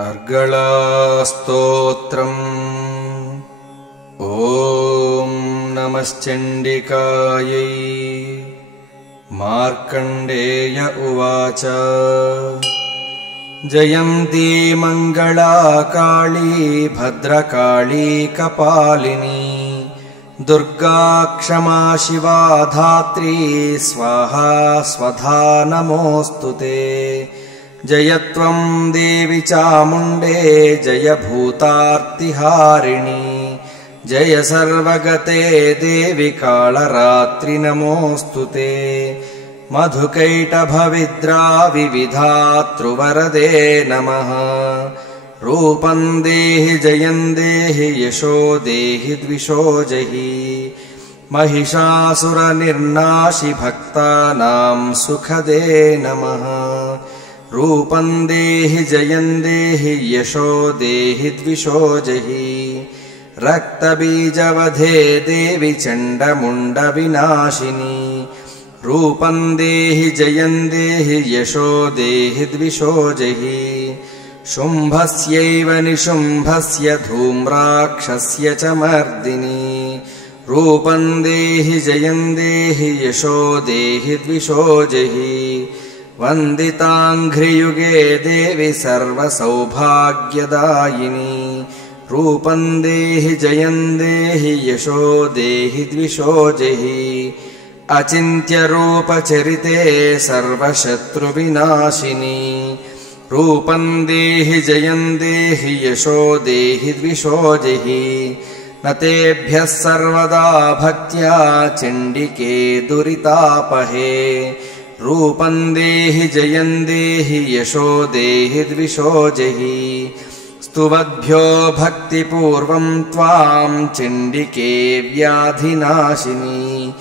अर्गलास्तोत्रम्। ॐ नमश्चण्डिकायै। मार्कण्डेय उवाच। जयन्ती मङ्गला काली भद्रकाली कपालिनी, दुर्गा क्षमा शिवा धात्री स्वाहा स्वधा नमोऽस्तुते। जयत्वं देवी चामुण्डे जय भूतार्तिहारिणी, जय सर्वगते देवी कालरात्रि नमोऽस्तुते। मधुकैटभविद्रा विविधातृवरदे नमः। रूपं देहि जयं देहि यशो देहि द्विषो जहि, महिषासुरनिर्नाशि भक्तानां सुखदे नमः। रूपं देहि जयं देहि यशो देहि द्विषो जहि, रक्तबीजवधे देवि चण्डमुण्डविनाशिनी। रूपं देहि जयं देहि यशो देहि द्विषो जहि, शुम्भस्यैव निशुम्भस्य धूम्राक्षस्य च मर्दिनी। रूपं देहि जयं देहि यशो देहि द्विषो जहि, वन्दिताङ्घ्रियुगे देवि सर्वसौभाग्यदायिनी। रूपं देहि जयं देहि यशो देहि द्विषो जहि, अचिन्त्यरूपचरिते सर्वशत्रुविनाशिनी। रूपं देहि जयं देहि यशो देहि द्विषो जहि, न तेभ्यः सर्वदा भक्त्या चण्डिके दुरितापहे। रूपं देहि जयं देहि यशो देहि द्विषो जहि, स्तुवद्भ्यो भक्तिपूर्वं त्वां चण्डिके व्याधिनाशिनी।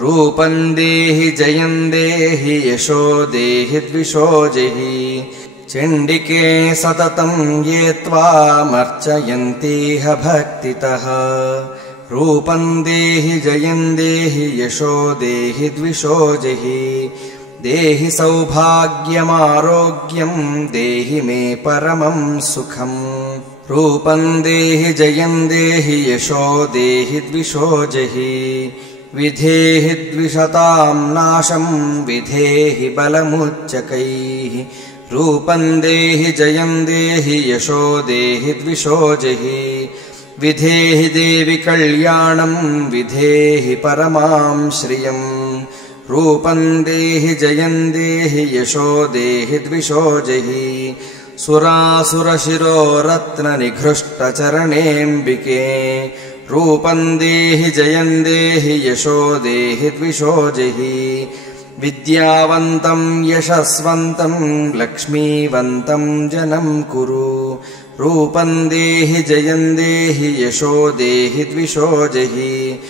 रूपं देहि जयं देहि यशो देहि द्विषो जहि, चण्डिके सततं ये त्वामर्चयन्तीह भक्तितः। रूपं देहि जयं देहि यशो देहि द्विषो जहि, देहि सौभाग्यमारोग्यं देहि मे परमं सुखम्। रूपं देहि जयं देहि यशो देहि द्विषो जहि, विधेहि द्विषतां नाशं विधेहि बलमुच्चकैः। रूपं देहि जयं देहि यशो देहि द्विषो जहि, विधेहि देवि कल्याणं विधेहि परमां श्रियम्। रूपं देहि जयं देहि यशो देहि द्विषो जहि, सुरासुरशिरो रत्ननिघृष्टचरणेऽम्बिके। रूपं देहि जयं देहि यशो देहि द्विषो जहि, विद्यावन्तं यशस्वन्तं लक्ष्मीवन्तं जनं कुरु। रूपं देहि जयं देहि यशो देहि द्विषो जहि,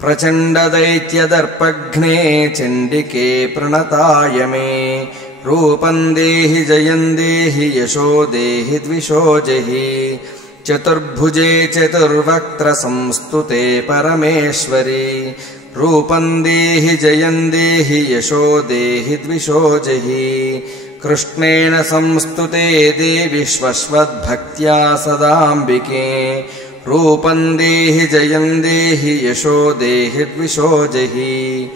प्रचण्डदैत्यदर्पघ्ने चण्डिके प्रणताय मे। रूपं देहि जयं देहि यशो देहि द्विषो जहि, चतुर्भुजे चतुर्वक्त्र संस्तुते परमेश्वरी। रूपं देहि जयं देहि यशो देहि द्विषो जहि, कृष्णेन संस्तुते देवि श्वश्वद्भक्त्या सदाम्बिके। रूपं देहि जयं देहि यशो देहि द्विषो जहि,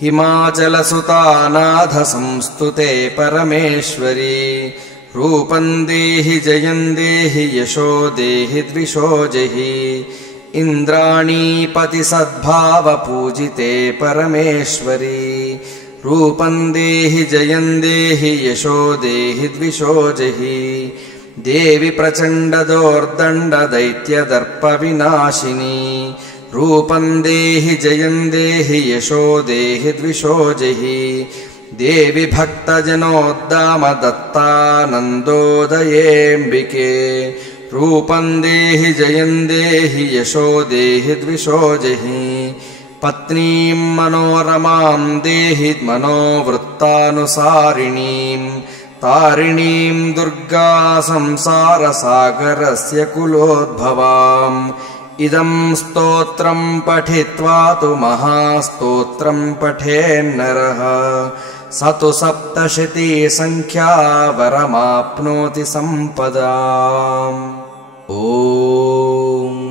हिमाचलसुतानाथ संस्तुते परमेश्वरी। रूपं देहि जयं देहि यशो देहि द्विषो जहि, इन्द्राणीपति सद्भावपूजिते परमेश्वरी। रूपं देहि जयं देहि यशो देहि द्विषो जहि, देवि प्रचण्डदोर्दण्डदैत्यदर्पविनाशिनी। रूपं देहि जयं देहि यशो देहि द्विषो जहि, देवि भक्तजनोद्दामदत्तानन्दोदयेऽम्बिके। रूपं देहि जयं देहि यशो देहि द्विषो जहि, पत्नीं मनोरमां देहि मनोवृत्तानुसारिणीं। तारिणीं दुर्गा संसारसागरस्य कुलोद्भवाम्। इदं स्तोत्रं पठित्वा तु महास्तोत्रं पठेन्नरः स तु सप्तशती संख्या वरमाप्नोति सम्पदाम्। ॐ